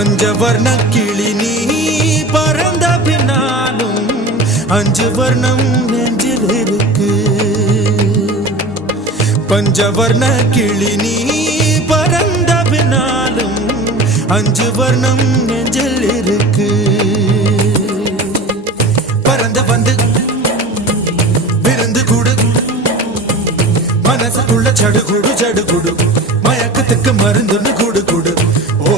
பஞ்சவர்ண கிளி நீ பறந்த பின்னாலும் 5 வர்ணம் நெஞ்சில் இருக்கு. பஞ்சவர்ண கிளி நீ பறந்த பின்னாலும் 5 வர்ணம் நெஞ்சில் இருக்கு. பறந்து வந்து விருந்து குடு, மனசுக்குள்ள சடுகுடு சடுகுடு, மயக்கத்துக்கு மருந்துன்னு குடு குடு. ஓ